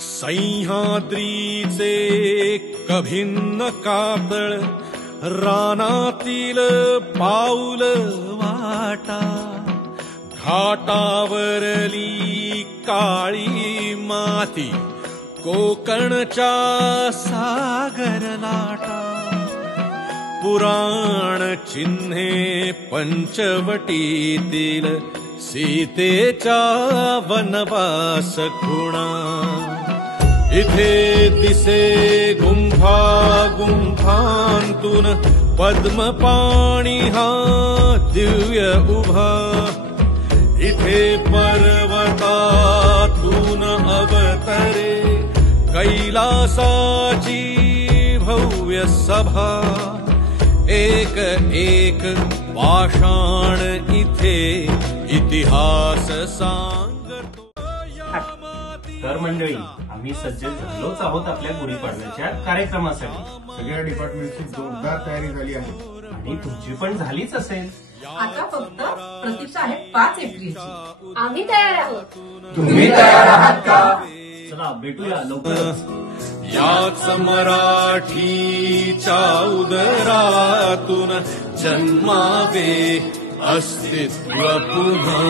सह्याद्रीचे कभिन्न कातळ, रानातील पाऊल वाटा, घाटावरली काळी माती, कोकणच्या सागर लाटा, पुराण चिन्हे पंचवटीतील सीतेच्या वनवास खुणा, इथे दिसे गुंफा गुंफांतून पद्मपाणी हा दिव्य उभा, इथे पर्वतातून अवतरे कैलासाची भव्य सभा, एक एक पाषाण इथे इतिहास सांगतो. तर मंडळी, आम्ही सज्ज झालोच आहोत आपल्या गुढीपाडव्याच्या कार्यक्रमासाठी. सगळ्या डिपार्टमेंटची जोरदार तयारी झाली आहे आणि तुमची पण झालीच असेल. आता फक्त प्रतीक्षा आहे 5 एप्रिलची. आम्ही तयार आहोत. तुम्ही तयार आहात का? चला भेटूया लवकरच. याच मराठीच्या उदरातून जन्मावे अस्तित्व पुन्हा.